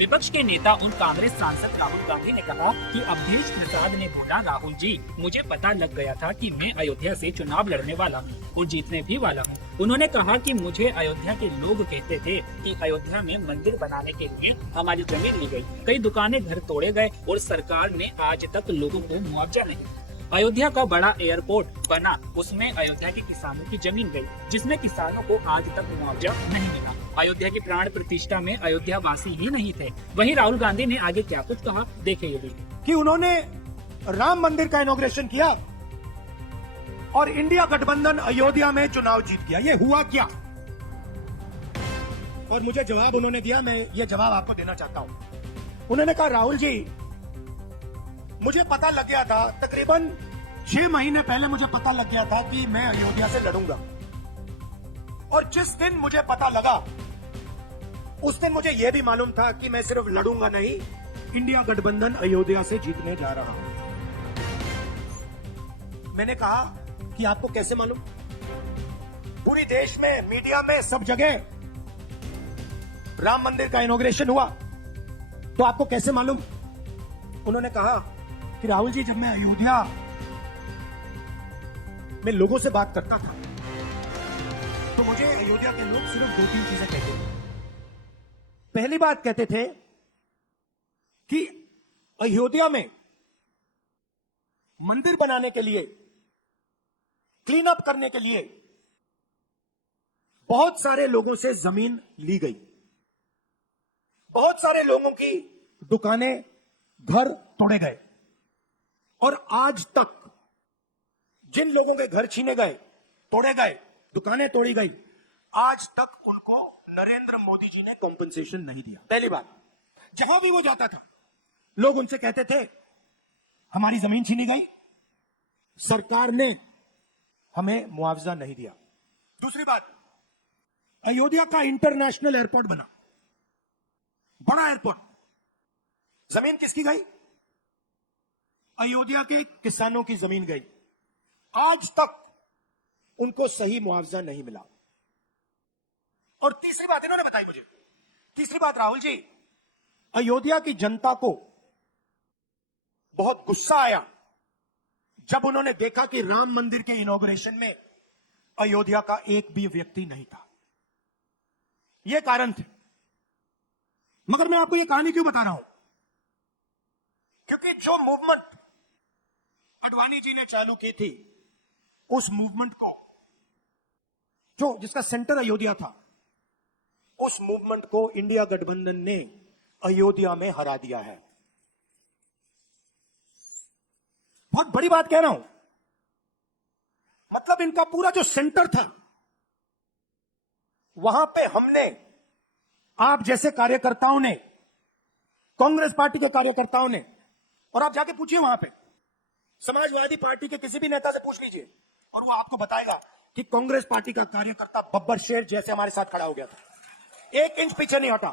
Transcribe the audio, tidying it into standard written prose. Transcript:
विपक्ष के नेता उन कांग्रेस सांसद राहुल गांधी ने कहा कि अवधेश प्रसाद ने बोला, राहुल जी मुझे पता लग गया था कि मैं अयोध्या से चुनाव लड़ने वाला हूँ और जीतने भी वाला हूँ। उन्होंने कहा कि मुझे अयोध्या के लोग कहते थे कि अयोध्या में मंदिर बनाने के लिए हमारी जमीन ली गई, कई दुकानें घर तोड़े गए और सरकार ने आज तक लोगों को मुआवजा नहीं। अयोध्या का बड़ा एयरपोर्ट बना, उसमें अयोध्या के किसानों की जमीन गई, जिसमें किसानों को आज तक मुआवजा नहीं मिला। अयोध्या की प्राण प्रतिष्ठा में अयोध्या वासी ही नहीं थे। वहीं राहुल गांधी ने आगे क्या कुछ कहा, देखिए ये भी। कि उन्होंने राम मंदिर का इनॉग्रेशन किया और इंडिया गठबंधन अयोध्या में चुनाव जीत गया। ये हुआ क्या? और मुझे जवाब उन्होंने दिया, मैं ये जवाब आपको देना चाहता हूं। उन्होंने कहा, राहुल जी मुझे पता लग गया था, तकरीबन 6 महीने पहले मुझे पता लग गया था कि मैं अयोध्या से लड़ूंगा। और जिस दिन मुझे पता लगा उस दिन मुझे यह भी मालूम था कि मैं सिर्फ लड़ूंगा नहीं, इंडिया गठबंधन अयोध्या से जीतने जा रहा हूं। मैंने कहा कि आपको कैसे मालूम? पूरी देश में, मीडिया में, सब जगह राम मंदिर का इनॉग्रेशन हुआ, तो आपको कैसे मालूम? उन्होंने कहा कि राहुल जी जब मैं अयोध्या में लोगों से बात करता था तो मुझे अयोध्या के लोग सिर्फ 2-3 चीजें कहते थे। पहली बात कहते थे कि अयोध्या में मंदिर बनाने के लिए, क्लीन अप करने के लिए बहुत सारे लोगों से जमीन ली गई, बहुत सारे लोगों की दुकानें, घर तोड़े गए, और आज तक जिन लोगों के घर छीने गए, तोड़े गए, दुकानें तोड़ी गई, आज तक उनको नरेंद्र मोदी जी ने कॉम्पनसेशन नहीं दिया। पहली बात, जहां भी वो जाता था लोग उनसे कहते थे हमारी जमीन छीनी गई, सरकार ने हमें मुआवजा नहीं दिया। दूसरी बात, अयोध्या का इंटरनेशनल एयरपोर्ट बना, बड़ा एयरपोर्ट, जमीन किसकी गई? अयोध्या के किसानों की जमीन गई, आज तक उनको सही मुआवजा नहीं मिला। और तीसरी बात इन्होंने बताई मुझे, तीसरी बात, राहुल जी अयोध्या की जनता को बहुत गुस्सा आया जब उन्होंने देखा कि राम मंदिर के इनॉग्रेशन में अयोध्या का एक भी व्यक्ति नहीं था। यह कारण थे। मगर मैं आपको यह कहानी क्यों बता रहा हूं? क्योंकि जो मूवमेंट अडवाणी जी ने चालू की थी, उस मूवमेंट को, जो जिसका सेंटर अयोध्या था, उस मूवमेंट को इंडिया गठबंधन ने अयोध्या में हरा दिया है। बहुत बड़ी बात कह रहा हूं। मतलब इनका पूरा जो सेंटर था, वहां पे हमने, आप जैसे कार्यकर्ताओं ने, कांग्रेस पार्टी के कार्यकर्ताओं ने, और आप जाके पूछिए वहां पे समाजवादी पार्टी के किसी भी नेता से पूछ लीजिए और वो आपको बताएगा कि कांग्रेस पार्टी का कार्यकर्ता बब्बर शेर जैसे हमारे साथ खड़ा हो गया था, 1 इंच पीछे नहीं हटा।